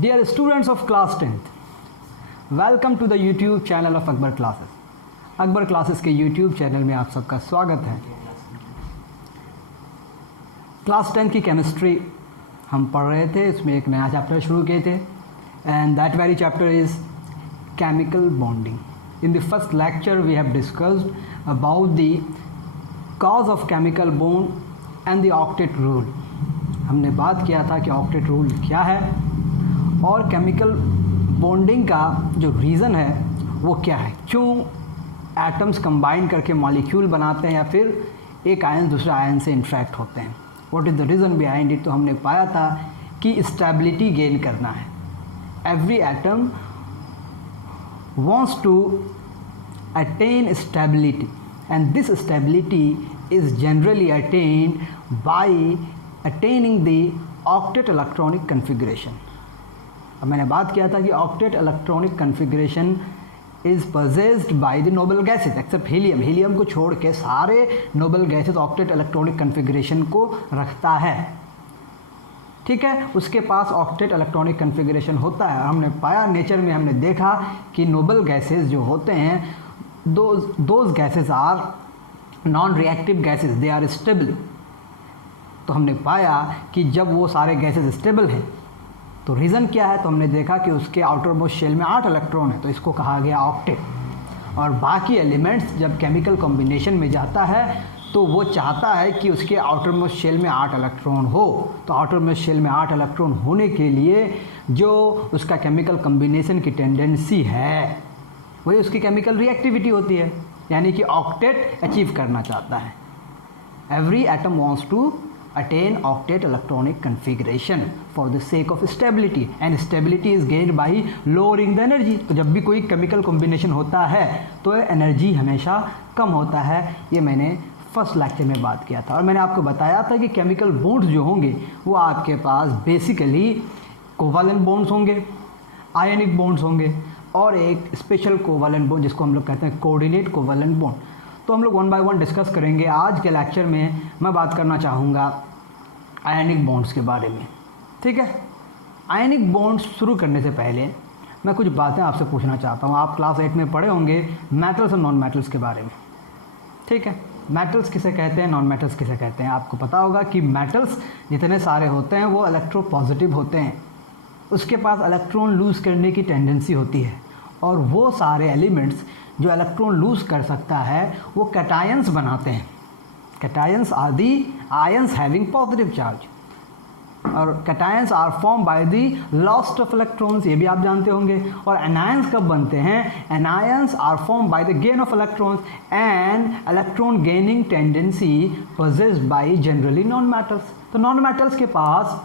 Dear students of class 10th, welcome to the YouTube channel of Akbar classes. Akbar classes के YouTube channel में आप सबका स्वागत है। क्लास 10 की केमिस्ट्री हम पढ़ रहे थे, इसमें एक नया चैप्टर शुरू किए थे and that very chapter is chemical bonding. In the first lecture we have discussed about the cause of chemical bond and the octet rule. हमने बात किया था कि ऑक्टेट रूल क्या है और केमिकल बॉन्डिंग का जो रीज़न है वो क्या है, क्यों एटम्स कंबाइन करके मॉलिक्यूल बनाते हैं या फिर एक आयन दूसरे आयन से इंट्रैक्ट होते हैं, what is the reason behind it. तो हमने पाया था कि स्टेबिलिटी गेन करना है। Every atom wants to attain stability and this stability is generally attained by attaining the octet electronic configuration। अब मैंने बात किया था कि octet electronic configuration is possessed by the noble gases except helium. Helium को छोड़ के सारे noble gases octet electronic configuration को रखता है, ठीक है। उसके पास ऑक्टेट इलेक्ट्रॉनिक कन्फिग्रेशन होता है। हमने पाया नेचर में, हमने देखा कि नोबल गैसेज जो होते हैं those gases are non reactive gases, they are stable. तो हमने पाया कि जब वो सारे गैसेज स्टेबल हैं तो रीज़न क्या है, तो हमने देखा कि उसके आउटर मोस्ट शेल में 8 इलेक्ट्रॉन है, तो इसको कहा गया ऑक्टेट। और बाकी एलिमेंट्स जब केमिकल कॉम्बिनेशन में जाता है तो वो चाहता है कि उसके आउटर मोस्ट शेल में 8 इलेक्ट्रॉन हो। तो आउटर मोस्ट शेल में 8 इलेक्ट्रॉन होने के लिए जो उसका केमिकल कॉम्बिनेशन की टेंडेंसी है वही उसकी केमिकल रिएक्टिविटी होती है, यानी कि ऑक्टेट अचीव करना चाहता है। Every atom wants to attain octet electronic configuration for the sake of stability and stability is gained by lowering the energy। तो जब भी कोई केमिकल कॉम्बिनेशन होता है तो एनर्जी हमेशा कम होता है। ये मैंने फर्स्ट लेक्चर में बात किया था और मैंने आपको बताया था कि केमिकल बॉन्ड्स जो होंगे वो आपके पास बेसिकली कोवैलेंट बॉन्ड्स होंगे, आयनिक बॉन्ड्स होंगे और एक स्पेशल कोवैलेंट बॉन्ड जिसको हम लोग कहते हैं कोऑर्डिनेट कोवैलेंट बॉन्ड। तो हम लोग वन बाय वन डिस्कस करेंगे। आज के लेक्चर में मैं बात करना चाहूँगा आयनिक बॉन्ड्स के बारे में, ठीक है। आयनिक बॉन्ड्स शुरू करने से पहले मैं कुछ बातें आपसे पूछना चाहता हूँ। आप क्लास 8 में पढ़े होंगे मेटल्स और नॉन मेटल्स के बारे में, ठीक है। मेटल्स किसे कहते हैं, नॉन मेटल्स किसे कहते हैं। आपको पता होगा कि मेटल्स जितने सारे होते हैं वो इलेक्ट्रोपॉजिटिव होते हैं, उसके पास इलेक्ट्रॉन लूज़ करने की टेंडेंसी होती है। और वो सारे एलिमेंट्स जो इलेक्ट्रॉन लूज़ कर सकता है वो कैटायंस बनाते हैं। Cations are the ions having positive charge और cations are form by the lost of electrons, ये भी आप जानते होंगे। और एनायंस कब बनते हैं, anions are form by the gain of electrons and electron gaining tendency possessed by generally non metals. तो नॉन मेटल्स के पास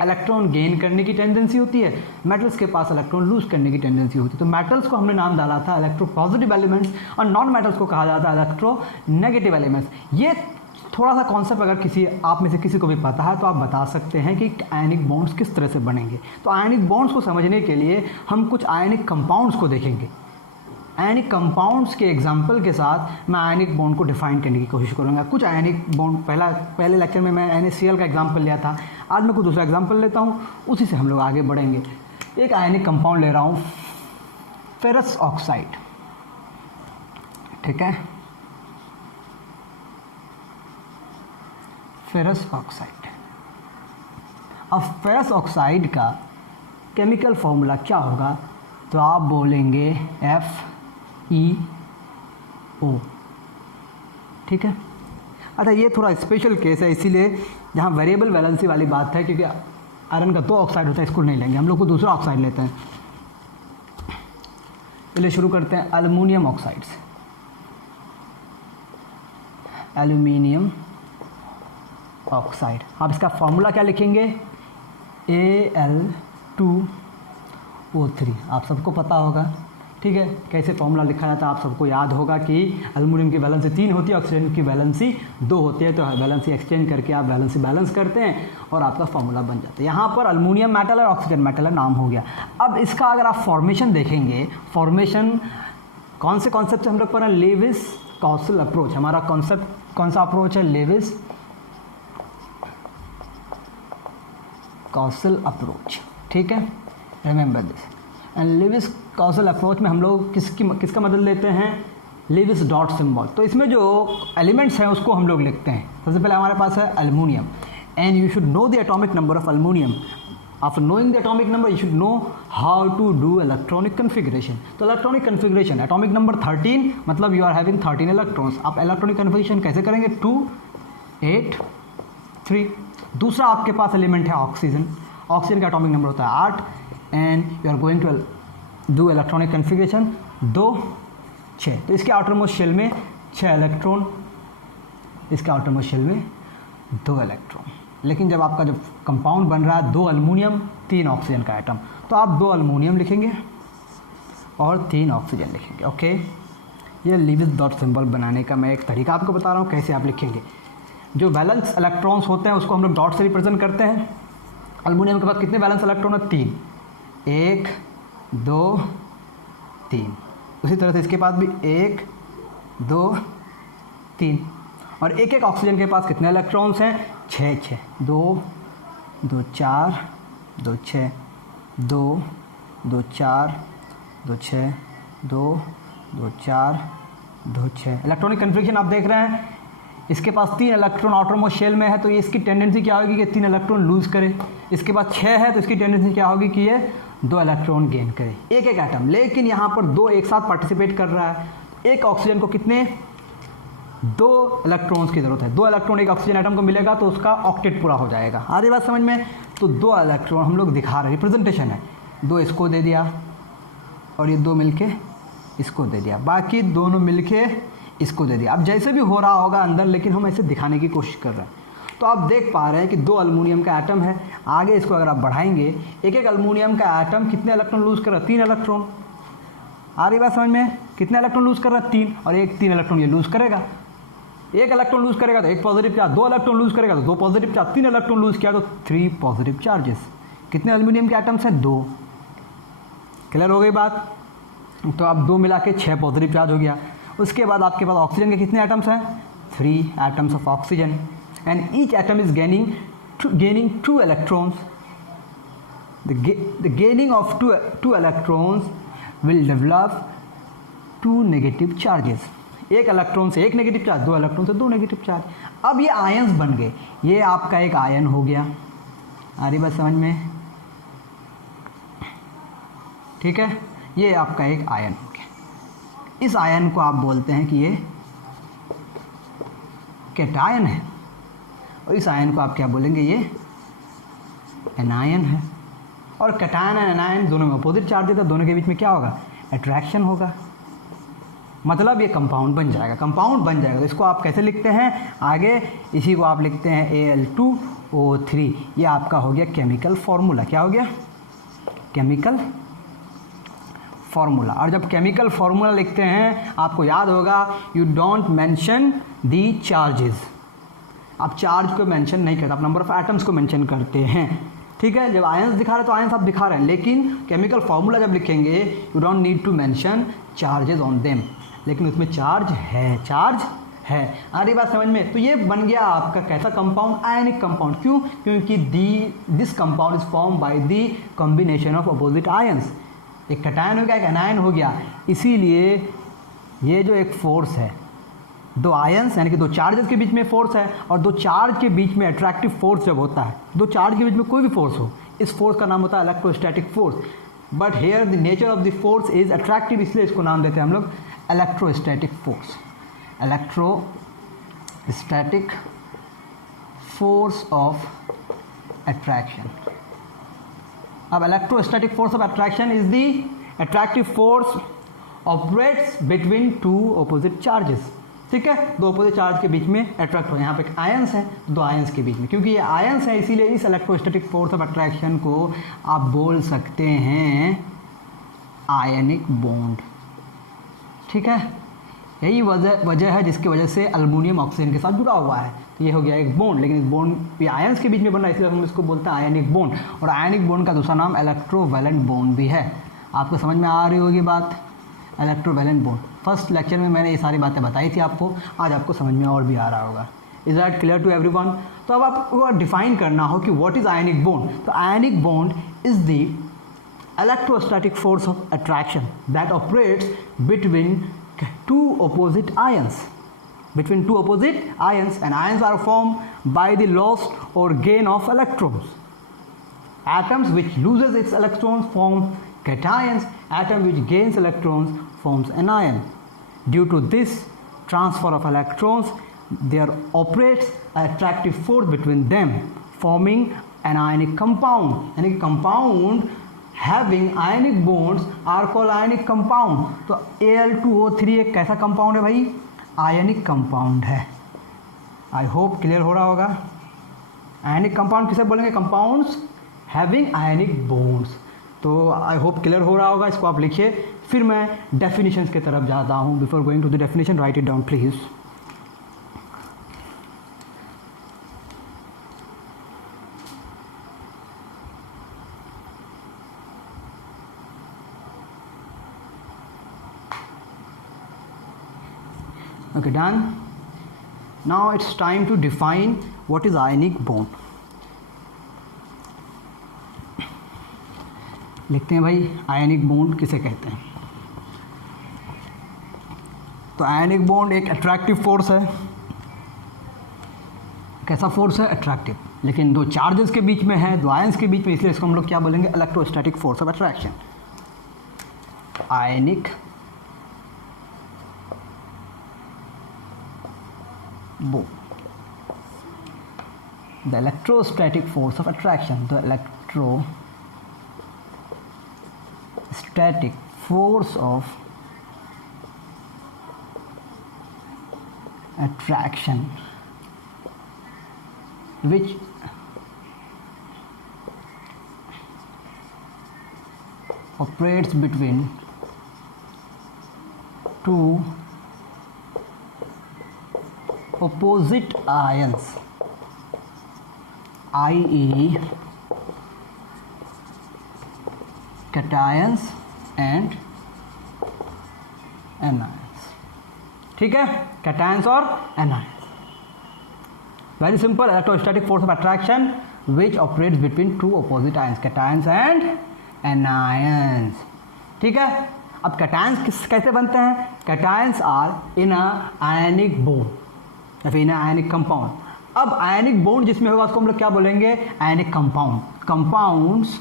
इलेक्ट्रॉन गेन करने की टेंडेंसी होती है, मेटल्स के पास इलेक्ट्रॉन लूज करने की टेंडेंसी होती है। तो मेटल्स को हमने नाम डाला था इलेक्ट्रो पॉजिटिव एलिमेंट्स और नॉन मेटल्स को कहा जाता है इलेक्ट्रो नेगेटिव एलिमेंट्स। ये थोड़ा सा कॉन्सेप्ट अगर किसी आप में से किसी को भी पता है तो आप बता सकते हैं कि आयनिक बॉन्ड्स किस तरह से बनेंगे। तो आयनिक बॉन्ड्स को समझने के लिए हम कुछ आयनिक कंपाउंड्स को देखेंगे। आयनिक कंपाउंड्स के एग्जाम्पल के साथ मैं आयनिक बॉन्ड को डिफाइन करने की कोशिश करूँगा। कुछ आयनिक बॉन्ड पहले लेक्चर में मैं NaCl का एग्जाम्पल लिया था, आज मैं कुछ दूसरा एग्जाम्पल लेता हूँ, उसी से हम लोग आगे बढ़ेंगे। एक आयनिक कंपाउंड ले रहा हूँ फेरस ऑक्साइड, ठीक है, फेरस ऑक्साइड। अब फेरस ऑक्साइड का केमिकल फॉर्मूला क्या होगा, तो आप बोलेंगे FeO, ठीक है। अच्छा, ये थोड़ा स्पेशल केस है इसीलिए जहाँ वेरिएबल वैलेंसी वाली बात है, क्योंकि आयरन का 2 ऑक्साइड होता है, इसको नहीं लेंगे हम लोग को दूसरा ऑक्साइड लेते हैं। चलिए शुरू करते हैं एल्युमिनियम ऑक्साइड से। एल्युमिनियम ऑक्साइड, आप इसका फॉर्मूला क्या लिखेंगे, Al2O3, आप सबको पता होगा, ठीक है। कैसे फॉर्मूला लिखा जाता है आप सबको याद होगा कि एल्युमिनियम की वैलेंसी 3 होती है, ऑक्सीजन की वैलेंसी 2 होती है। तो वैलेंसी एक्सचेंज करके आप वैलेंसी बैलेंस करते हैं और आपका फॉर्मूला बन जाता है। यहाँ पर एल्युमिनियम मेटल और ऑक्सीजन मेटल है, नाम हो गया। अब इसका अगर आप फॉर्मेशन देखेंगे, फॉर्मेशन कौन से कॉन्सेप्ट से हम लोग पढ़ रहे हैं, लेविस कॉसल अप्रोच। हमारा कॉन्सेप्ट कौन सा अप्रोच है, लेविस कॉसल अप्रोच, ठीक है, remember this. And Lewis Kossel approach में हम लोग किसका मदद लेते हैं, लेविस डॉट सिंबल। तो इसमें जो एलिमेंट्स हैं उसको हम लोग लिखते हैं। सबसे पहले हमारे पास है aluminium, and you should know the atomic number of aluminium. After knowing the atomic number you should know how to do electronic configuration. तो इलेक्ट्रॉनिक कन्फिग्रेशन, एटॉमिक नंबर 13 मतलब यू आर हैविंग 13 इलेक्ट्रॉन्स। आप electronic configuration कैसे करेंगे, 2 8 3। दूसरा आपके पास element है oxygen, oxygen का एटॉमिक नंबर होता है 8, and you are going to do electronic configuration 2 6। तो इसके आउटर मोस्ट शेल में 6 इलेक्ट्रॉन, इसके आउटर मोस्ट शेल में 2 इलेक्ट्रॉन। लेकिन जब आपका जब कंपाउंड बन रहा है 2 एल्युमिनियम 3 ऑक्सीजन का एटम, तो आप 2 एल्युमिनियम लिखेंगे और 3 ऑक्सीजन लिखेंगे। ओके, ये लेविस डॉट सिंबल बनाने का मैं एक तरीका आपको बता रहा हूँ कैसे आप लिखेंगे। जो बैलेंस इलेक्ट्रॉन्स होते हैं उसको हम लोग डॉट से रिप्रेजेंट करते हैं। एल्युमिनियम के पास कितने बैलेंस इलेक्ट्रॉन है, 3, 1 2 3। उसी तरह से इसके पास भी 1 2 3, और एक एक ऑक्सीजन के पास कितने इलेक्ट्रॉन्स हैं, 6 6, 2 2 4 2 6 2 2 4 2 6 2 2 4 2 6। इलेक्ट्रॉनिक कन्फिग्रेशन आप देख रहे हैं, इसके पास 3 इलेक्ट्रॉन आउटर मोस्ट शेल में है, तो ये इसकी टेंडेंसी क्या होगी कि 3 इलेक्ट्रॉन लूज़ करे। इसके पास 6 है तो इसकी टेंडेंसी क्या होगी कि ये 2 इलेक्ट्रॉन गेन करे, एक एक एटम। लेकिन यहाँ पर 2 एक साथ पार्टिसिपेट कर रहा है। एक ऑक्सीजन को कितने, 2 इलेक्ट्रॉन्स की ज़रूरत है। 2 इलेक्ट्रॉन एक ऑक्सीजन एटम को मिलेगा तो उसका ऑक्टेट पूरा हो जाएगा। आधी बात समझ में। तो 2 इलेक्ट्रॉन हम लोग दिखा रहे हैं, रिप्रेजेंटेशन है। 2 इसको दे दिया और ये 2 मिलके इसको दे दिया, बाकी दोनों मिलके इसको दे दिया। अब जैसे भी हो रहा होगा अंदर, लेकिन हम ऐसे दिखाने की कोशिश कर रहे हैं। तो आप देख पा रहे हैं कि 2 एल्युमिनियम का एटम है। आगे इसको अगर आप बढ़ाएंगे, एक एक एल्युमिनियम का एटम कितने इलेक्ट्रॉन लूज़ कर रहा है, 3 इलेक्ट्रॉन। आ रही बात समझ में, कितने इलेक्ट्रॉन लूज़ कर रहा है, 3, और एक 3 इलेक्ट्रॉन ये लूज़ करेगा। एक इलेक्ट्रॉन लूज़ करेगा तो 1 पॉजिटिव चार्ज, 2 इलेक्ट्रॉन लूज़ करेगा तो 2 पॉजिटिव चार्ज, 3 इलेक्ट्रॉन लूज़ किया तो 3 पॉजिटिव चार्जेस। कितने एल्युमिनियम के एटम्स हैं, 2। क्लियर हो गई बात। तो आप 2 मिला के 6 पॉजिटिव चार्ज हो गया। उसके बाद आपके पास ऑक्सीजन के कितने एटम्स हैं, 3 atoms of oxygen, and each atom is gaining 2 electrons. The gaining of two electrons will develop 2 negative charges. एक इलेक्ट्रॉन से 1 नेगेटिव चार्ज, 2 इलेक्ट्रॉन से 2 नेगेटिव चार्ज। अब ये आयंस बन गए, ये आपका एक आयन हो गया। आ रही बात समझ में, ठीक है, ये आपका एक आयन हो गया। इस आयन को आप बोलते हैं कि ये कैटायन है, और इस आयन को आप क्या बोलेंगे, ये एनायन है। और कैटायन और एनायन दोनों में अपोजिट चार्ज देता है, दोनों के बीच में क्या होगा, अट्रैक्शन होगा। मतलब ये कंपाउंड बन जाएगा। कंपाउंड बन जाएगा तो इसको आप कैसे लिखते हैं, आगे इसी को आप लिखते हैं Al2O3। ये आपका हो गया केमिकल फॉर्मूला। क्या हो गया, केमिकल फार्मूला। और जब केमिकल फार्मूला लिखते हैं आपको याद होगा, you don't mention the charges. आप चार्ज को मेंशन नहीं करते, आप नंबर ऑफ एटम्स को मेंशन करते हैं। ठीक है, जब आयंस दिखा रहे तो आयंस आप दिखा रहे हैं, लेकिन केमिकल फार्मूला जब लिखेंगे you don't need to mention charges on them. लेकिन उसमें चार्ज है, चार्ज है। आ रही बात समझ में। तो ये बन गया आपका कैसा कंपाउंड, आयनिक कंपाउंड। क्यों, क्योंकि this compound is form by the combination of opposite ions. एक कैटायन हो गया, एक एनायन हो गया। इसीलिए ये जो एक फोर्स है, 2 आयंस यानी कि 2 चार्जेस के बीच में फोर्स है, और 2 चार्ज के बीच में अट्रैक्टिव फोर्स जब होता है, 2 चार्ज के बीच में कोई भी फोर्स हो, इस फोर्स का नाम होता है electrostatic force. But here the nature of the force is attractive, इसलिए इसको नाम देते हैं हम लोग electrostatic force. Electrostatic force of attraction. अब electrostatic force of attraction is the attractive force operates between 2 opposite charges. ठीक है, 2 ऑपोजिट चार्ज के बीच में अट्रैक्ट हो। यहाँ पे आयंस है, 2 आयंस के बीच में, क्योंकि ये आयंस है इसीलिए इस इलेक्ट्रोस्टैटिक फोर्स ऑफ अट्रैक्शन को आप बोल सकते हैं आयनिक बॉन्ड। ठीक है, यही वजह है जिसकी वजह से एल्युमिनियम ऑक्सीजन के साथ जुड़ा हुआ है। तो ये हो गया एक बॉन्ड, लेकिन इस बॉन्ड ये आयंस के बीच में बन रहा है, इसलिए हम इसको बोलते हैं आयनिक बॉन्ड। और आयनिक बॉन्ड का दूसरा नाम इलेक्ट्रोवैलेंट बॉन्ड भी है। आपको समझ में आ रही होगी बात, इलेक्ट्रोवैलेंट बॉन्ड। फर्स्ट लेक्चर में मैंने ये सारी बातें बताई थी आपको, आज आपको समझ में और भी आ रहा होगा। Is that clear to everyone? तो अब आपको डिफाइन करना हो कि व्हाट इज आयनिक बॉन्ड. तो ionic bond is the electrostatic force of attraction that operates between two opposite ions. Between two opposite ions, and ions are formed by the loss or gain of electrons. Atoms which loses its electrons form cations. Atom which gains electrons forms anion. Due to this transfer of electrons, there operates an attractive force between them, forming an ionic compound. And a compound having ionic bonds are called ionic compound. तो Al2O3 एक कैसा compound है भाई? Ionic compound है. I hope clear हो रहा होगा. Ionic compound किसे बोलेंगे? कंपाउंड्स हैविंग आयनिक बॉन्ड्स. तो आई होप क्लियर हो रहा होगा. इसको आप लिखिए, फिर मैं डेफिनेशंस की तरफ जाता हूँ. Before going to the definition, write it down please. Okay, done. Now it's time to define what is ionic bond. लिखते हैं भाई, आयनिक बॉन्ड किसे कहते हैं? तो आयनिक बॉन्ड एक अट्रैक्टिव फोर्स है. कैसा फोर्स है? अट्रैक्टिव. लेकिन दो चार्जेस के बीच में है, दो आयंस के बीच में, इसलिए इसको हम लोग क्या बोलेंगे? Electrostatic force of attraction. Ionic bond. The electrostatic force of attraction. The electrostatic force of attraction which operates between two opposite ions, i.e. cations and anions. ठीक है, cations और anions. Very simple. Electrostatic force of attraction which operates between two opposite ions, cations and anions. ठीक है. अब cations कैसे बनते हैं? Cations are in a ionic bond या फिर आयनिक कंपाउंड. अब आयनिक बॉन्ड जिसमें होगा उसको हम लोग क्या बोलेंगे? Ionic compound. Compounds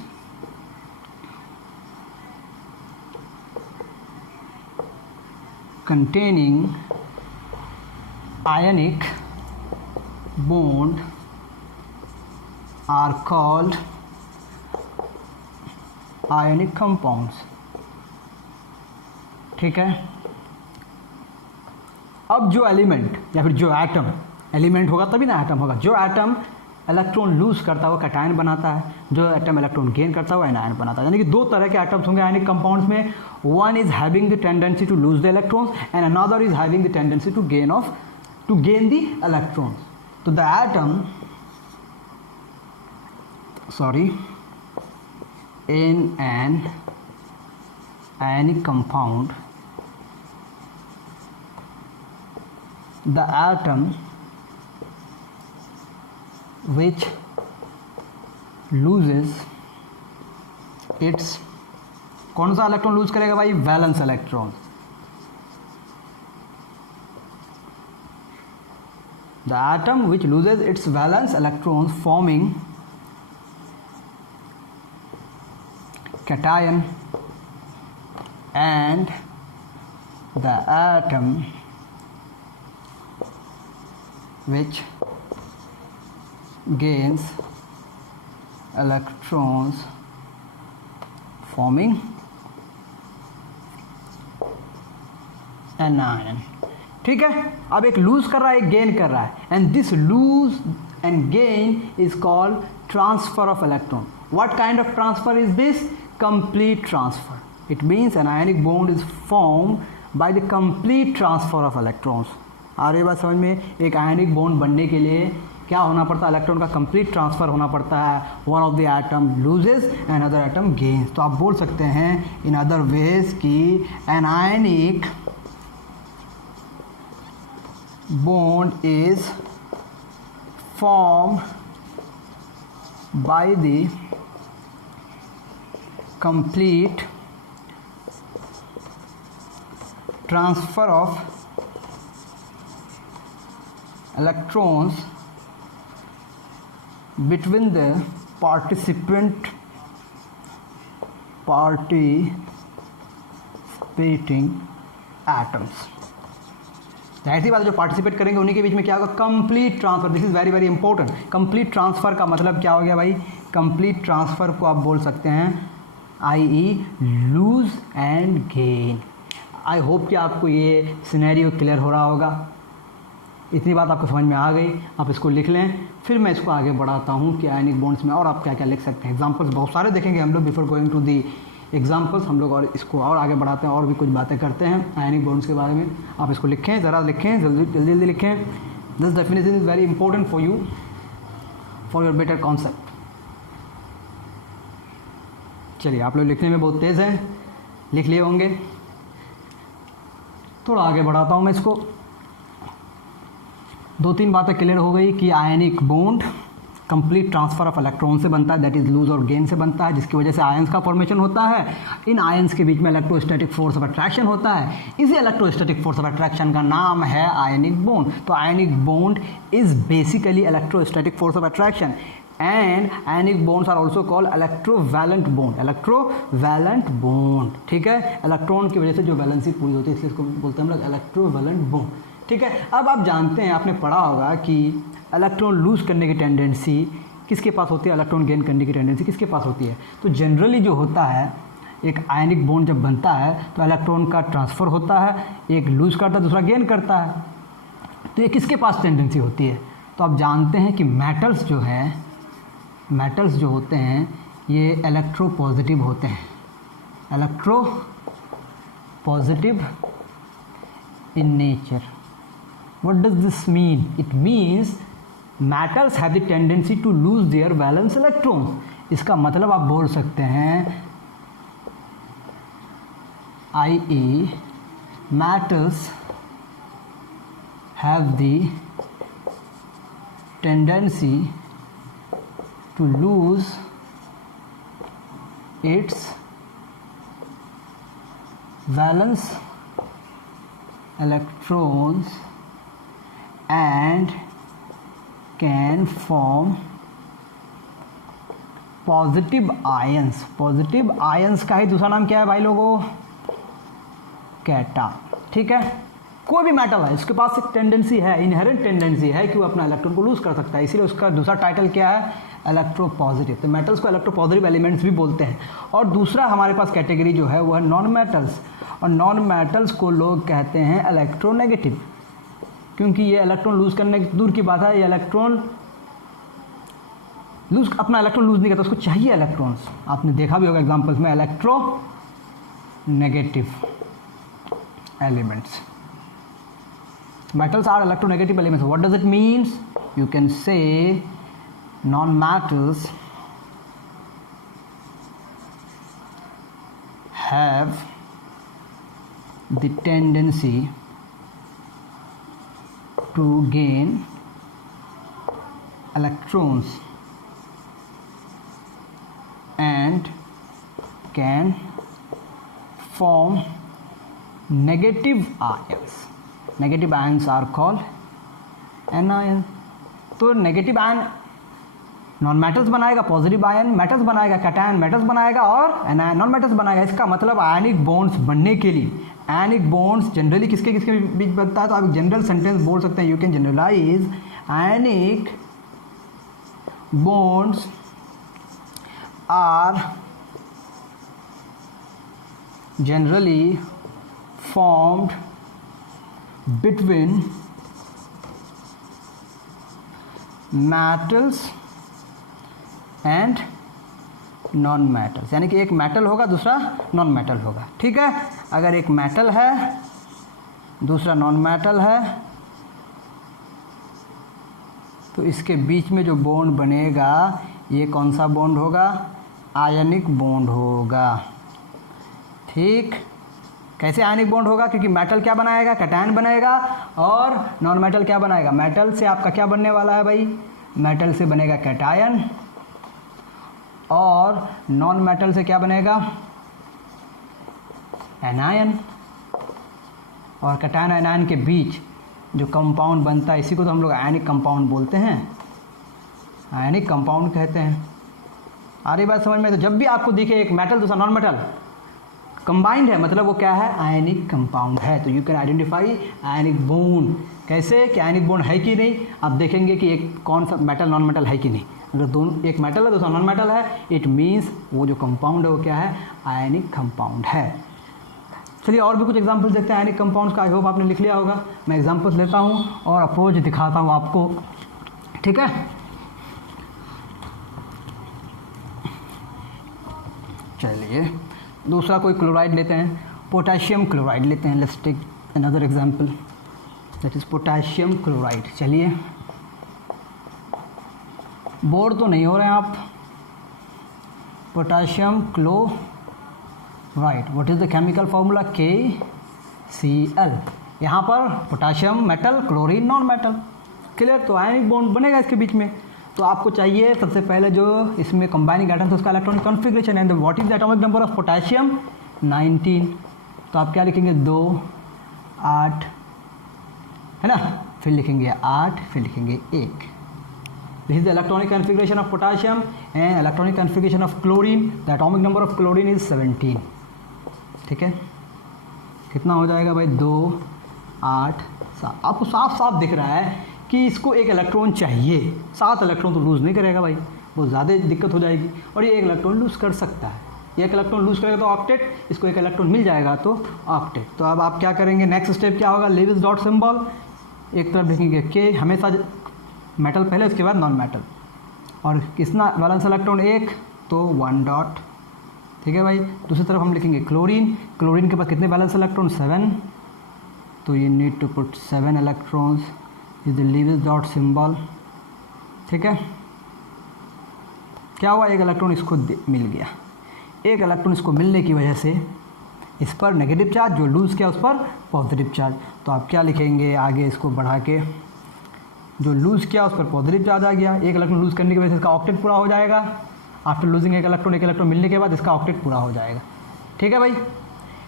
containing ionic bond are called ionic compounds. ठीक है. अब जो एलिमेंट या फिर जो एटम, एलिमेंट होगा तभी ना एटम होगा. जो एटम इलेक्ट्रॉन लूज करता है वो कैटायन बनाता है, जो एटम इलेक्ट्रॉन गेन करता है वो एनायन बनाता है. यानी कि दो तरह के एटम्स होंगे आयनिक कंपाउंड्स में. One is having the tendency to lose the electrons and another is having the tendency to gain the electrons. तो the atom in an ionic compound, the atom which loses its, कौन सा electron lose करेगा भाई? Valence electron. The atom which loses its valence electrons forming cation, and the atom which gains electrons forming anion. ठीक है. अब एक loose कर रहा है, एक गेन कर रहा है, and this lose and gain is called transfer of electron. What kind of transfer is this? Complete transfer. It means an ionic bond is form by the complete transfer of electrons. आ रही बात समझ में? एक ionic bond बनने के लिए क्या होना पड़ता है? इलेक्ट्रॉन का कंप्लीट ट्रांसफर होना पड़ता है. One of the atom loses and other atom gains. तो आप बोल सकते हैं इन अदर वेज कि an ionic bond is formed by the complete transfer of electrons between the participating atoms। जाहिर सी बात है जो पार्टिसिपेट करेंगे उन्हीं के बीच में क्या होगा, complete transfer. This is very very important. Complete transfer का मतलब क्या हो गया भाई, कंप्लीट ट्रांसफर को आप बोल सकते हैं i.e. Loose and gain. I hope कि आपको ये सिनेरियो क्लियर हो रहा होगा। इतनी बात आपको समझ में आ गई, आप इसको लिख लें। फिर मैं इसको आगे बढ़ाता हूँ कि आयनिक बॉन्ड्स में और आप क्या क्या लिख सकते हैं। एग्जांपल्स बहुत सारे देखेंगे हम लोग। Before going to the examples हम लोग और इसको और आगे बढ़ाते हैं और भी कुछ बातें करते हैं आयनिक बॉन्ड्स के बारे में। आप इसको लिखें, ज़रा लिखें, जल्दी जल्दी लिखें। This definition is very important for you, for your better concept. चलिए, आप लोग लिखने में बहुत तेज़ हैं, लिख लिए होंगे। थोड़ा आगे बढ़ाता हूँ मैं इसको। 2-3 बातें क्लियर हो गई कि ionic bond complete transfer of electron से बनता है, दैट इज लूज और गेन से बनता है, जिसकी वजह से आयंस का फॉर्मेशन होता है। इन आयंस के बीच में इलेक्ट्रोस्टैटिक फोर्स ऑफ अट्रैक्शन होता है। इसी इलेक्ट्रोस्टैटिक फोर्स ऑफ अट्रैक्शन का नाम है आयनिक बॉन्ड। तो ionic bond is basically electrostatic force of attraction and ionic bonds are also called electrovalent bond. Electrovalent bond, ठीक है, इलेक्ट्रॉन की वजह से जो वैलेंसी पूरी होती है इसलिए इसको बोलते हैं हम लोग इलेक्ट्रोवैलेंट बॉन्ड, ठीक है। अब आप जानते हैं, आपने पढ़ा होगा कि इलेक्ट्रॉन लूज करने की टेंडेंसी किसके पास होती है, इलेक्ट्रॉन गेन करने की टेंडेंसी किसके पास होती है। तो जनरली जो होता है, एक आयनिक बॉन्ड जब बनता है तो इलेक्ट्रॉन का ट्रांसफ़र होता है, एक लूज करता है दूसरा गेन करता है। तो ये किसके पास टेंडेंसी होती है। तो आप जानते हैं कि मेटल्स जो होते हैं ये इलेक्ट्रो पॉजिटिव होते हैं, electro positive in nature. What does this mean? It means metals have the tendency to lose their valence electrons. इसका मतलब आप बोल सकते हैं i.e. metals have the tendency to lose its valence electrons and can form positive ions. Positive ions का ही दूसरा नाम क्या है भाई लोगों, कैटा, ठीक है। कोई भी मेटल है इसके पास एक टेंडेंसी है, इनहेरेंट टेंडेंसी है कि वो अपना इलेक्ट्रॉन को लूज कर सकता है, इसीलिए उसका दूसरा टाइटल क्या है, इलेक्ट्रो पॉजिटिव। तो मेटल्स को इलेक्ट्रो पॉजिटिव एलिमेंट्स भी बोलते हैं। और दूसरा हमारे पास कैटेगरी जो है वो है नॉन मेटल्स, और नॉन मेटल्स को लोग कहते हैं इलेक्ट्रोनेगेटिव, क्योंकि ये इलेक्ट्रॉन लूज करने की दूर की बात है, ये इलेक्ट्रॉन अपना इलेक्ट्रॉन लूज नहीं करता, उसको चाहिए इलेक्ट्रॉन्स। आपने देखा भी होगा एग्जांपल्स में, electronegative elements. Metals are electronegative elements. What does it means, you can say non metals have the tendency to gain electrons and can form negative ions. Negative ions are called anion. तो negative ion non metals बनाएगा, positive ion metals बनाएगा, cation metals बनाएगा और anion non metals बनाएगा। इसका मतलब आयनिक bonds बनने के लिए, आयनिक बॉन्ड्स जनरली किसके किसके बीच बनता है, तो आप एक जनरल सेंटेंस बोल सकते हैं, you can generalise ionic bonds are generally formed between metals and non metals. यानी कि एक मेटल होगा दूसरा नॉन मेटल होगा, ठीक है। अगर एक मेटल है दूसरा नॉन मेटल है तो इसके बीच में जो बॉन्ड बनेगा ये कौन सा बॉन्ड होगा, आयनिक बॉन्ड होगा, ठीक। कैसे आयनिक बॉन्ड होगा, क्योंकि मेटल क्या बनाएगा, कैटायन बनाएगा, और नॉन मेटल क्या बनाएगा, मेटल से आपका क्या बनने वाला है भाई, मेटल से बनेगा कैटायन और नॉन मेटल से क्या बनेगा, एनायन। और कैटायन एनायन के बीच जो कंपाउंड बनता है इसी को तो हम लोग आयनिक कंपाउंड बोलते हैं, आयनिक कंपाउंड कहते हैं। आ रही बात समझ में? तो जब भी आपको दिखे एक मेटल दूसरा नॉन मेटल कंबाइंड है, मतलब वो क्या है, आयनिक कंपाउंड है। तो you can identify ionic bond. कैसे कि आयनिक बॉन्ड है कि नहीं, आप देखेंगे कि एक कौन सा मेटल नॉन मेटल है कि नहीं। अगर दोनों, एक मेटल है दूसरा नॉन मेटल है, इट मीन्स वो जो कंपाउंड है वो क्या है, आयनिक कंपाउंड है। चलिए और भी कुछ एग्जांपल्स देखते हैं आयनिक कंपाउंड्स का। आई होप आपने लिख लिया होगा। मैं एग्जांपल्स लेता हूँ और अप्रोच दिखाता हूँ आपको, ठीक है। चलिए दूसरा कोई क्लोराइड लेते हैं, पोटेशियम क्लोराइड लेते हैं। Let's take another example, that is potassium chloride. चलिए बोर तो नहीं हो रहे हैं आप। Potassium chloride, what is the chemical formula, KCl। यहाँ पर potassium metal, chlorine non metal, clear. तो आयनिक बॉन्ड बनेगा इसके बीच में। तो आपको चाहिए सबसे पहले जो इसमें कंबाइनिंग एटम्स है उसका electronic configuration and what is the atomic number of potassium, 19। तो आप क्या लिखेंगे, 2, 8, है ना, फिर लिखेंगे 8, फिर लिखेंगे 1। This is the electronic configuration of potassium and electronic configuration of chlorine. The atomic number of chlorine is 17। ठीक है, कितना हो जाएगा भाई, 2, 8, 7। आपको साफ साफ दिख रहा है कि इसको एक इलेक्ट्रॉन चाहिए, 7 इलेक्ट्रॉन तो लूज़ नहीं करेगा भाई, बहुत ज़्यादा दिक्कत हो जाएगी। और ये एक इलेक्ट्रॉन लूज़ कर सकता है, ये एक इलेक्ट्रॉन लूज़ करेगा तो ऑक्टेट, इसको एक इलेक्ट्रॉन मिल जाएगा तो ऑक्टेट। तो अब आप क्या करेंगे, नेक्स्ट स्टेप क्या होगा, लेविस डॉट सिंबल, एक तरफ लिखेंगे के, हमेशा मेटल पहले उसके बाद नॉन मेटल। और कितना वैलेंस इलेक्ट्रॉन, 1, तो 1 डॉट। ठीक है भाई, दूसरी तरफ हम लिखेंगे क्लोरीन, क्लोरीन के पास कितने वैलेंस इलेक्ट्रॉन, 7, तो you need to put 7 electrons, is the Lewis dot symbol. ठीक है, क्या हुआ, एक इलेक्ट्रॉन इसको मिल गया। एक इलेक्ट्रॉन इसको मिलने की वजह से इस पर नेगेटिव चार्ज, जो लूज़ किया उस पर पॉजिटिव चार्ज। तो आप क्या लिखेंगे, आगे इसको बढ़ा के, जो लूज़ किया उस पर पॉजिटिव चार्ज आ गया। एक इलेक्ट्रॉन लूज़ करने की वजह से इसका ऑक्टेट पूरा हो जाएगा। आफ्टर लूजिंग एक इलेक्ट्रॉन मिलने के बाद इसका ऑक्टेट पूरा हो जाएगा। ठीक है भाई,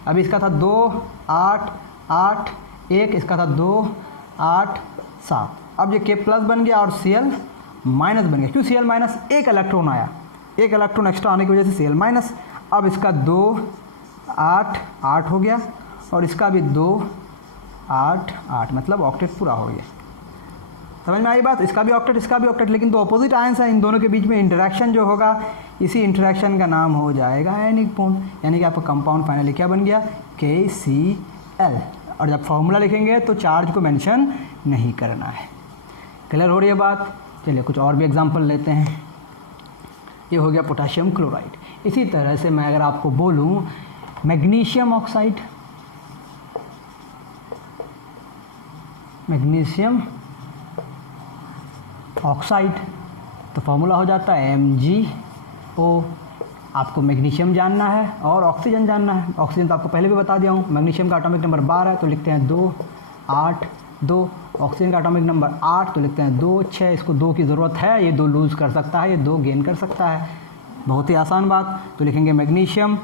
अभी इसका था 2, 8, 8, 1, इसका था 2, 8, 7। अब ये K प्लस बन गया और Cl माइनस बन गया। क्यों Cl माइनस, एक इलेक्ट्रॉन आया, एक इलेक्ट्रॉन एक्स्ट्रा आने की वजह से Cl माइनस। अब इसका 2, 8, 8 हो गया और इसका भी 2, 8, 8, मतलब ऑक्टेट पूरा हो गया। समझ में आई बात, इसका भी ऑक्टेट इसका भी ऑक्टेट, लेकिन दो अपोजिट आयंस हैं, इन दोनों के बीच में इंटरेक्शन जो होगा, इसी इंटरेक्शन का नाम हो जाएगा आयनिक बॉन्ड। यानी कि आपका कंपाउंड फाइनली क्या बन गया, KCl। और जब फॉर्मूला लिखेंगे तो चार्ज को मेंशन नहीं करना है। क्लियर हो रही है बात। चलिए कुछ और भी एग्जांपल लेते हैं। ये हो गया पोटेशियम क्लोराइड। इसी तरह से मैं अगर आपको बोलूं मैग्नीशियम ऑक्साइड, मैग्नीशियम ऑक्साइड, तो फॉर्मूला हो जाता है MgO। आपको मैग्नीशियम जानना है और ऑक्सीजन जानना है। ऑक्सीजन तो आपको पहले भी बता दिया हूँ। मैग्नीशियम का एटॉमिक नंबर 12 है तो लिखते हैं 2, 8, 2। ऑक्सीजन का एटॉमिक नंबर 8 तो लिखते हैं 2, 6। इसको 2 की ज़रूरत है, ये 2 लूज़ कर सकता है, ये 2 गेन कर सकता है। बहुत ही आसान बात। तो लिखेंगे magnesium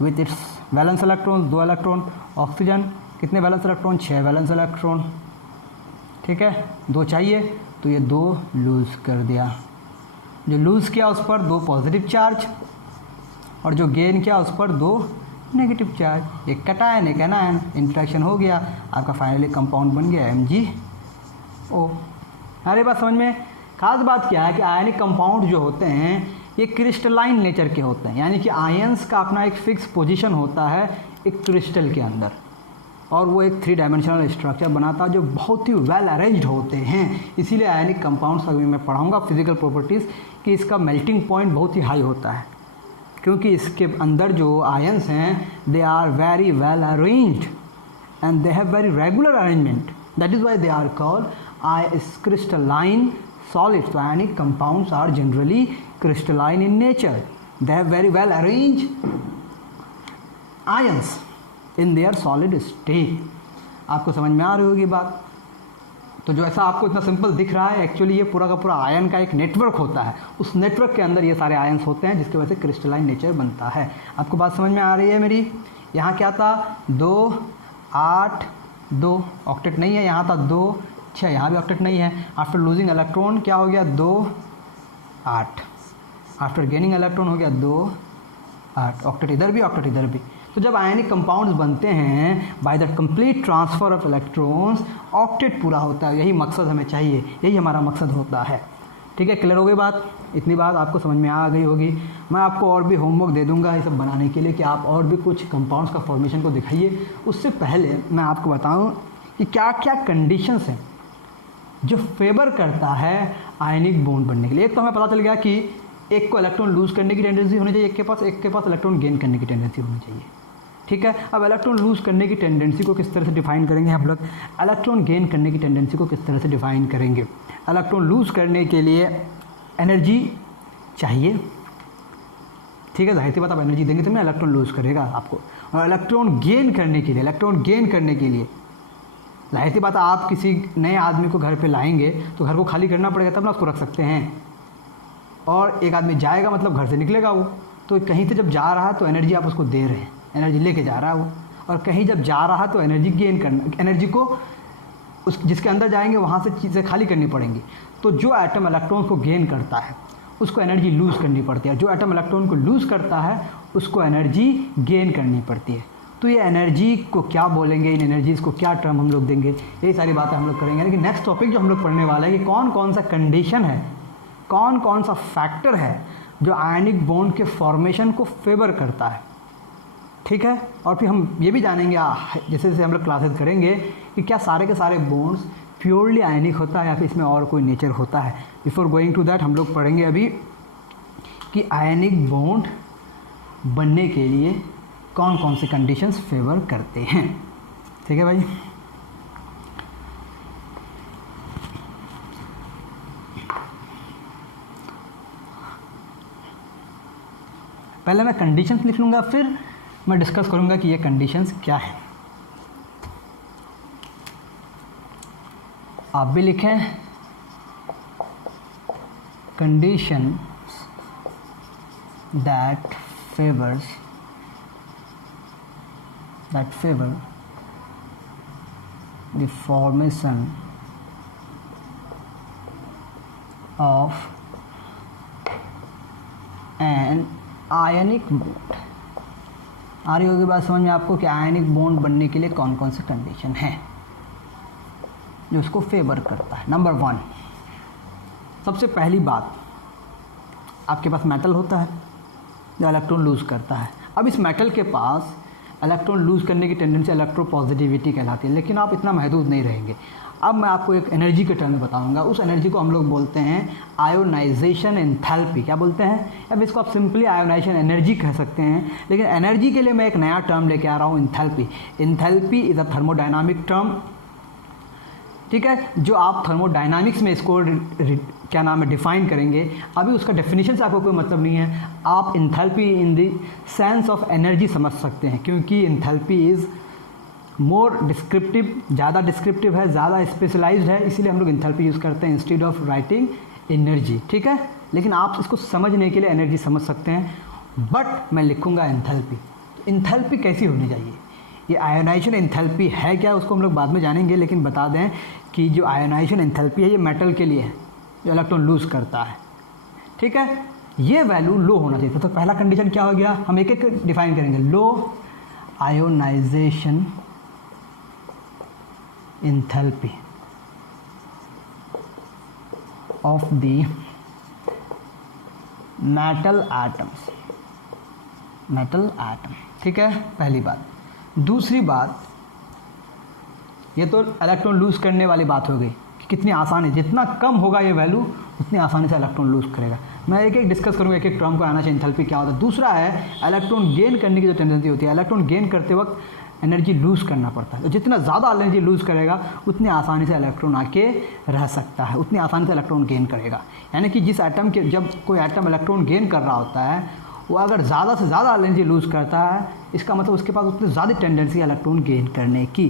with its valence electron, 2 electron. Oxygen कितने वैलेंस इलेक्ट्रॉन, 6 वैलेंस इलेक्ट्रॉन। ठीक है, 2 चाहिए तो ये 2 लूज़ कर दिया। जो लूज़ किया उस पर 2 पॉजिटिव चार्ज और जो गेन किया उस पर 2 नेगेटिव चार्ज। एक कैटायन एक एनायन, इंटरेक्शन हो गया, आपका फाइनली कंपाउंड बन गया MgO। अरे बात समझ में। खास बात क्या है कि आयनिक कंपाउंड जो होते हैं ये क्रिस्टलाइन नेचर के होते हैं, यानी कि आयंस का अपना एक फिक्स पोजीशन होता है एक क्रिस्टल के अंदर, और वो एक 3 डायमेंशनल स्ट्रक्चर बनाता है जो बहुत ही वेल अरेंज्ड होते हैं। इसीलिए आयनिक कंपाउंड्स अभी मैं पढ़ाऊँगा फिजिकल प्रॉपर्टीज़ कि इसका मेल्टिंग पॉइंट बहुत ही हाई होता है, क्योंकि इसके अंदर जो आयंस हैं they are very well arranged and they have very regular arrangement. That is why they are called crystalline solids. So ionic compounds are generally crystalline in nature. They have very well arranged ions in their solid state. आपको समझ में आ रही होगी बात। तो जो ऐसा आपको इतना सिंपल दिख रहा है, एक्चुअली ये पूरा का पूरा आयन का एक नेटवर्क होता है। उस नेटवर्क के अंदर ये सारे आयन्स होते हैं जिसकी वजह से क्रिस्टलाइन नेचर बनता है। आपको बात समझ में आ रही है मेरी? यहाँ क्या था 2 8 2, ऑक्टेट नहीं है। यहाँ था 2 6, यहाँ भी ऑक्टेट नहीं है। आफ्टर लूजिंग इलेक्ट्रॉन क्या हो गया 2 8, आफ्टर गेनिंग इलेक्ट्रॉन हो गया 2 8, ऑक्टेट इधर भी ऑक्टेट इधर भी। तो जब आयनिक कंपाउंड्स बनते हैं bye the complete transfer of electrons, octet पूरा होता है। यही मकसद हमें चाहिए, यही हमारा मकसद होता है। ठीक है, क्लियर हो गई बात? इतनी बात आपको समझ में आ गई होगी। मैं आपको और भी होमवर्क दे दूंगा ये सब बनाने के लिए कि आप और भी कुछ कंपाउंड्स का फॉर्मेशन को दिखाइए। उससे पहले मैं आपको बताऊं कि क्या क्या कंडीशंस हैं जो फेवर करता है आयनिक बॉन्ड बनने के लिए। एक तो हमें पता चल गया कि एक को इलेक्ट्रॉन लूज़ करने की टेंडेंसी होनी चाहिए, एक के पास इलेक्ट्रॉन गेन करने की टेंडेंसी होनी चाहिए। ठीक है, अब इलेक्ट्रॉन लूज़ करने की टेंडेंसी को किस तरह से डिफाइन करेंगे हम लोग, इलेक्ट्रॉन गेन करने की टेंडेंसी को किस तरह से डिफाइन करेंगे। इलेक्ट्रॉन लूज़ करने के लिए एनर्जी चाहिए। ठीक है, जाहिर सी बात, आप एनर्जी देंगे तो ना इलेक्ट्रॉन लूज़ करेगा आपको। और इलेक्ट्रॉन गेन करने के लिए जाहिर सी बात, आप किसी नए आदमी को घर पे लाएंगे तो घर को खाली करना पड़ेगा, तब ना उसको रख सकते हैं। और एक आदमी जाएगा मतलब घर से निकलेगा वो, तो कहीं से जब जा रहा है तो एनर्जी आप उसको दे रहे हैं, एनर्जी लेके जा रहा है वो। और कहीं जब जा रहा है तो एनर्जी गेन करना, एनर्जी को उस जिसके अंदर जाएंगे वहाँ से चीज़ें खाली करनी पड़ेंगी। तो जो एटम इलेक्ट्रॉन को गेन करता है उसको एनर्जी लूज़ करनी पड़ती है, जो एटम इलेक्ट्रॉन को लूज़ करता है उसको एनर्जी गेन करनी पड़ती है। तो ये एनर्जी को क्या बोलेंगे, इन एनर्जीज़ को क्या टर्म हम लोग देंगे, यही सारी बातें हम लोग करेंगे। लेकिन नेक्स्ट टॉपिक जो हम लोग पढ़ने वाला है कि कौन कौन सा कंडीशन है, कौन कौन सा फैक्टर है जो आयनिक बॉन्ड के फॉर्मेशन को फेवर करता है। ठीक है, और फिर हम ये भी जानेंगे जैसे जैसे हम लोग क्लासेस करेंगे कि क्या सारे के सारे बॉन्ड्स प्योरली आयनिक होता है या फिर इसमें और कोई नेचर होता है। बिफोर गोइंग टू दैट हम लोग पढ़ेंगे अभी कि आयनिक बॉन्ड बनने के लिए कौन कौन से कंडीशंस फेवर करते हैं। ठीक है भाई, पहले मैं कंडीशंस लिख लूँगा, फिर मैं डिस्कस करूँगा कि ये कंडीशंस क्या है। आप भी लिखें condition that favour the formation of an ionic bond. आ रही होगी बात समझ में आपको कि आयनिक बॉन्ड बनने के लिए कौन कौन से कंडीशन हैं जो उसको फेवर करता है। नंबर 1, सबसे पहली बात, आपके पास मेटल होता है जो इलेक्ट्रॉन लूज़ करता है। अब इस मेटल के पास इलेक्ट्रॉन लूज़ करने की टेंडेंसी इलेक्ट्रोपॉजिटिविटी कहलाती है, लेकिन आप इतना महदूद नहीं रहेंगे। अब मैं आपको एक एनर्जी के टर्म में बताऊंगा, उस एनर्जी को हम लोग बोलते हैं आयोनाइजेशन एंथैल्पी। क्या बोलते हैं? अब इसको आप सिंपली आयोनाइजेशन एनर्जी कह सकते हैं, लेकिन एनर्जी के लिए मैं एक नया टर्म लेके आ रहा हूँ, enthalpy. Enthalpy is a thermodynamic term. ठीक है, जो आप थर्मोडायनामिक्स में इसको क्या नाम है डिफाइन करेंगे। अभी उसका डेफिनेशन से आपको कोई मतलब नहीं है, आप enthalpy in the sense of energy समझ सकते हैं, क्योंकि एंथैल्पी इज़ मोर डिस्क्रिप्टिव, ज़्यादा डिस्क्रिप्टिव है, ज़्यादा स्पेशलाइज्ड है, इसीलिए हम लोग एंथैल्पी यूज़ करते हैं इंस्टेड ऑफ राइटिंग एनर्जी। ठीक है, लेकिन आप इसको समझने के लिए एनर्जी समझ सकते हैं, बट मैं लिखूँगा एंथैल्पी। एंथैल्पी कैसी होनी चाहिए, ये आयोनाइजेशन एंथैल्पी है क्या उसको हम लोग बाद में जानेंगे, लेकिन बता दें कि जो आयोनाइजेशन एंथैल्पी है ये मेटल के लिए है जो इलेक्ट्रॉन लूज़ करता है। ठीक है, ये वैल्यू लो होना चाहिए। तो पहला कंडीशन क्या हो गया, हम एक एक डिफाइन करेंगे। Low ionization enthalpy of the metal atoms, metal atom. ठीक है, पहली बात। दूसरी बात, ये तो इलेक्ट्रॉन लूज़ करने वाली बात हो गई कि कितनी आसान है, जितना कम होगा ये वैल्यू उतनी आसानी से इलेक्ट्रॉन लूज़ करेगा। मैं एक एक डिस्कस करूँगा, एक एक टर्म को आना चाहिए एंथैल्पी क्या होता है। दूसरा है इलेक्ट्रॉन गेन करने की जो टेंडेंसी होती है, इलेक्ट्रॉन गेन करते वक्त एनर्जी लूज़ करना पड़ता है। तो जितना ज़्यादा एनर्जी लूज़ करेगा उतनी आसानी से इलेक्ट्रॉन आके रह सकता है, उतनी आसानी से इलेक्ट्रॉन गेन करेगा। यानी कि जिस एटम के, जब कोई एटम इलेक्ट्रॉन गेन कर रहा होता है वो अगर ज़्यादा से ज़्यादा एनर्जी लूज़ करता है, इसका मतलब उसके पास उतनी ज़्यादा टेंडेंसी इलेक्ट्रॉन गेन करने की।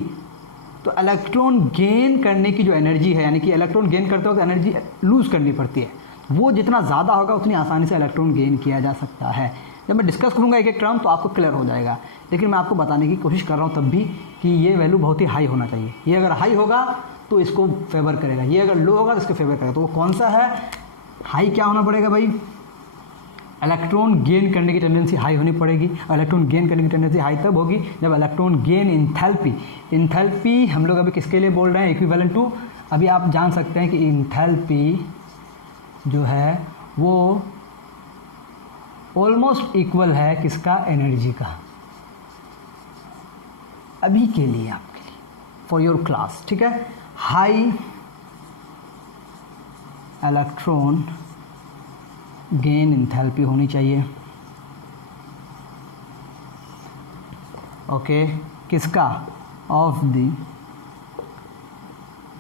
तो इलेक्ट्रॉन गेन करने की जो एनर्जी है, यानी कि इलेक्ट्रॉन गेन करते वक्त एनर्जी लूज़ करनी पड़ती है, वो जितना ज़्यादा होगा उतनी आसानी से इलेक्ट्रॉन गेन किया जा सकता है। जब मैं डिस्कस करूँगा एक एक टर्म तो आपको क्लियर हो जाएगा, लेकिन मैं आपको बताने की कोशिश कर रहा हूँ तब भी कि ये वैल्यू बहुत ही हाई होना चाहिए। ये अगर हाई होगा तो इसको फेवर करेगा, ये अगर लो होगा तो इसको फेवर करेगा। तो वो कौन सा है? हाई क्या होना पड़ेगा भाई? इलेक्ट्रॉन गेन करने की टेंडेंसी हाई होनी पड़ेगी। इलेक्ट्रॉन गेन करने की टेंडेंसी हाई तब होगी जब इलेक्ट्रॉन गेन इंथैल्पी हम लोग अभी किसके लिए बोल रहे हैं? इक्विवेलेंट टू, अभी आप जान सकते हैं कि इंथैल्पी जो है वो ऑलमोस्ट इक्वल है किसका? एनर्जी का। अभी के लिए आपके लिए फॉर योर क्लास, ठीक है। हाई इलेक्ट्रॉन गेन इंथैल्पी होनी चाहिए, ओके, किसका? Of the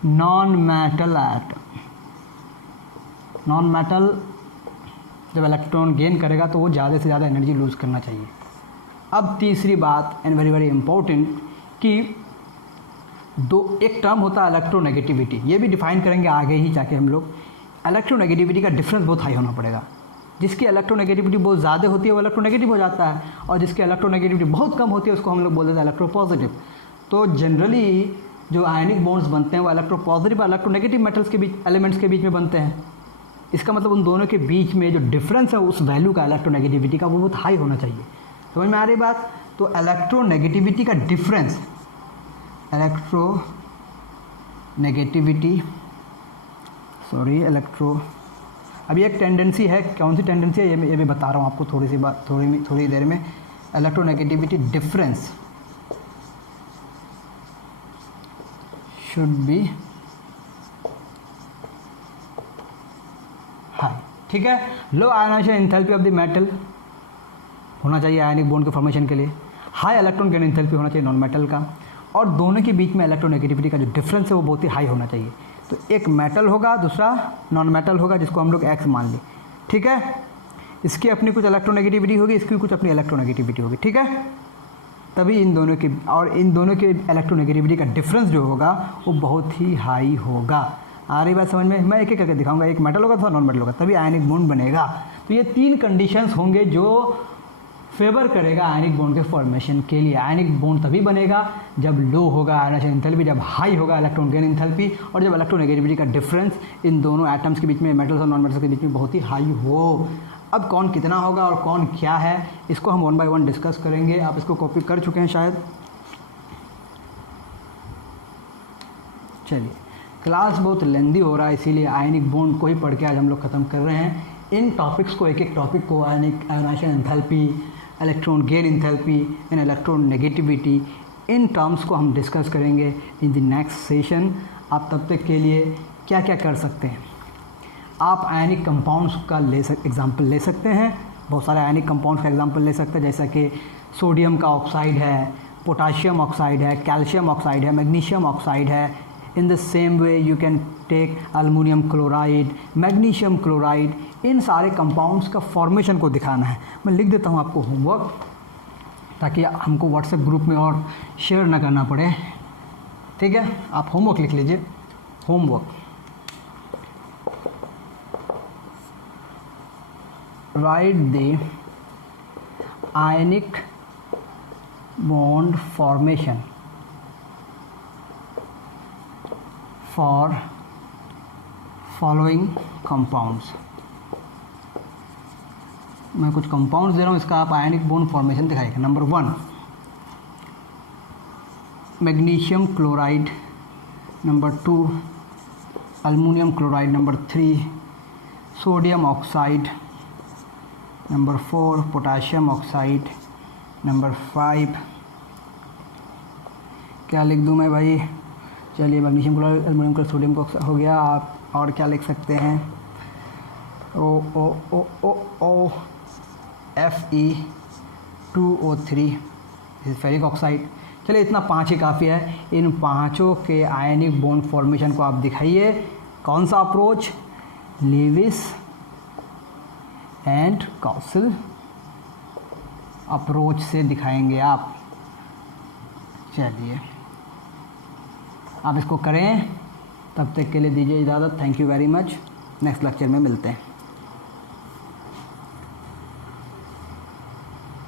non metal atom. Non metal जब इलेक्ट्रॉन गेन करेगा तो वो ज़्यादा से ज़्यादा एनर्जी लूज़ करना चाहिए। अब तीसरी बात एंड वेरी वेरी इंपॉर्टेंट कि एक टर्म होता है इलेक्ट्रोनेगेटिविटी, ये भी डिफाइन करेंगे आगे ही जाके हम लोग। इलेक्ट्रोनेगेटिविटी का डिफरेंस बहुत हाई होना पड़ेगा। जिसकी इलेक्ट्रोनेगेटिविटी बहुत ज़्यादा होती है वो इलेक्ट्रोनेगेटिव हो जाता है, और जिसकी इलेक्ट्रोनेगेटिविटी बहुत कम होती है उसको हम लोग बोल देते हैं इलेक्ट्रोपॉजिटिव। तो जनरली जो आयनिक बॉन्ड्स बनते हैं वो इलेक्ट्रोपॉजिटिव और इलेक्ट्रोनेगेटिव मेटल्स के बीच, एलिमेंट्स के बीच में बनते हैं। इसका मतलब उन दोनों के बीच में जो डिफरेंस है उस वैल्यू का, इलेक्ट्रोनेगेटिविटी का, वो बहुत हाई होना चाहिए। समझ में आ रही बात? तो इलेक्ट्रोनेगेटिविटी का डिफरेंस, अभी एक टेंडेंसी है, कौन सी टेंडेंसी है ये भी बता रहा हूँ आपको थोड़ी सी बात, थोड़ी देर में। Electronegativity difference should be high, ठीक है। Low ionization enthalpy of the metal होना चाहिए आयनिक बॉन्ड के फॉर्मेशन के लिए। हाई इलेक्ट्रॉन गेन एंथैल्पी होना चाहिए नॉन मेटल का, और दोनों के बीच में इलेक्ट्रोनेगेटिविटी का जो डिफरेंस है वो बहुत ही हाई होना चाहिए। तो एक मेटल होगा, दूसरा नॉन मेटल होगा, जिसको हम लोग एक्स मान लें, ठीक है। इसकी अपनी कुछ इलेक्ट्रोनेगेटिविटी होगी, इसकी कुछ अपनी इलेक्ट्रोनेगेटिविटी होगी, ठीक है। तभी इन दोनों के इलेक्ट्रोनेगेटिविटी का डिफरेंस जो होगा वो बहुत ही हाई होगा। आ रही बात समझ में? मैं एक एक करके दिखाऊंगा। एक मेटल होगा, दूसरा नॉन मेटल होगा, तभी आयनिक बॉन्ड बनेगा। तो ये 3 कंडीशंस होंगे जो फेवर करेगा आयनिक बॉन्ड के फॉर्मेशन के लिए। आयनिक बॉन्ड तभी बनेगा जब लो होगा आयनाइजेशन एंथैल्पी, जब हाई होगा इलेक्ट्रॉन गेन एंथैल्पी, और जब इलेक्ट्रोनेगेटिविटी का डिफरेंस इन दोनों एटम्स के बीच में, मेटल्स और नॉन मेटल्स के बीच में बहुत ही हाई हो। अब कौन कितना होगा और कौन क्या है, इसको हम 1 बाय 1 डिस्कस करेंगे। आप इसको कॉपी कर चुके हैं शायद। चलिए, क्लास बहुत लेंदी हो रहा है, इसीलिए आयनिक बॉन्ड को ही पढ़ के आज हम लोग ख़त्म कर रहे हैं। इन टॉपिक्स को, एक एक टॉपिक को, ionisation enthalpy, electron gain enthalpy and electronegativity, in terms को हम डिस्कस करेंगे इन द नेक्स्ट सेशन। आप तब तक के लिए क्या क्या कर सकते हैं? आप आयनिक कंपाउंड्स का एग्जाम्पल ले सकते हैं। बहुत सारे आयनिक कंपाउंड्स का एग्जाम्पल ले सकते हैं, जैसा कि सोडियम का ऑक्साइड है, पोटाशियम ऑक्साइड है, कैल्शियम ऑक्साइड है, मैग्नीशियम ऑक्साइड है। In the same way you can take aluminium chloride, magnesium chloride. इन सारे कंपाउंड्स का फॉर्मेशन को दिखाना है। मैं लिख देता हूँ आपको होमवर्क, ताकि हमको व्हाट्सएप ग्रुप में और शेयर ना करना पड़े, ठीक है। आप होमवर्क लिख लीजिए। Homework, write the ionic bond formation for following compounds. मैं कुछ कंपाउंड्स दे रहा हूँ, इसका आप आयनिक बॉन्ड फॉर्मेशन दिखाइएगा। Number 1 magnesium chloride, number 2 aluminium chloride, number 3 sodium oxide, number 4 potassium oxide, number 5 क्या लिख दूँ मैं भाई? चलिए, magnesium chloride, aluminium chloride, sodium oxide हो गया। आप और क्या लिख सकते हैं? ओ Fe2O3 फेरिक ऑक्साइड। चलिए, इतना 5 ही काफ़ी है। इन 5 के आयनिक बॉन्ड फॉर्मेशन को आप दिखाइए। कौन सा approach? Lewis and council approach से दिखाएंगे आप। चलिए, आप इसको करें। तब तक के लिए दीजिए इजाज़त। Thank you very much. Next lecture में मिलते हैं।